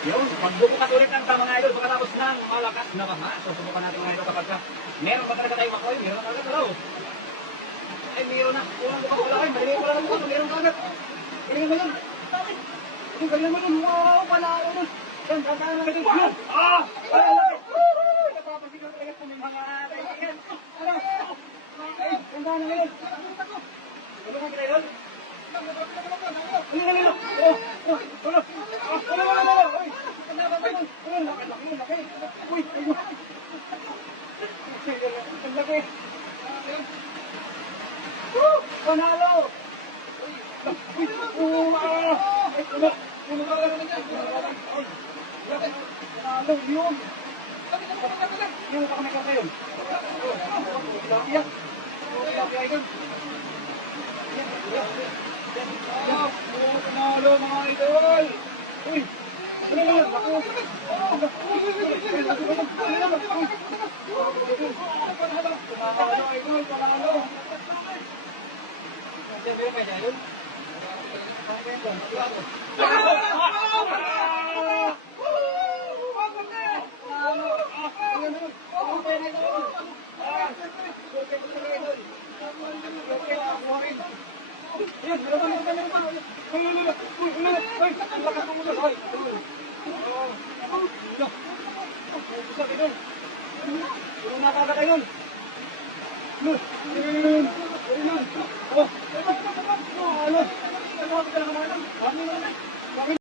Yun, magbubukas ulit ng mga idol pagkatapos ng malakas na baha. So, subukan natin mga idol kapag meron pa talaga tayong makoy, meron na talaga talaw. Ay, meron na. Unang bukas wala kayo, maligay ko lang ang bukas, meron ka agad. Galingan mo yun. Galingan mo yun. Wow, panalo nun. Yan, tataan lang natin. Ah! Ay, laki. Napapasigaw talaga po ng mga kaibigan. Ano? Ay, ganda na ngayon. Ano ka kita yun? Halika. Oh, oh, oh. Uy, ang laki. Panalo! Uy, panalo yun. Yung pakamekar na yun. Tilapia. Tilapia yun. Panalo mga idol. Uy, ano yun? Oh,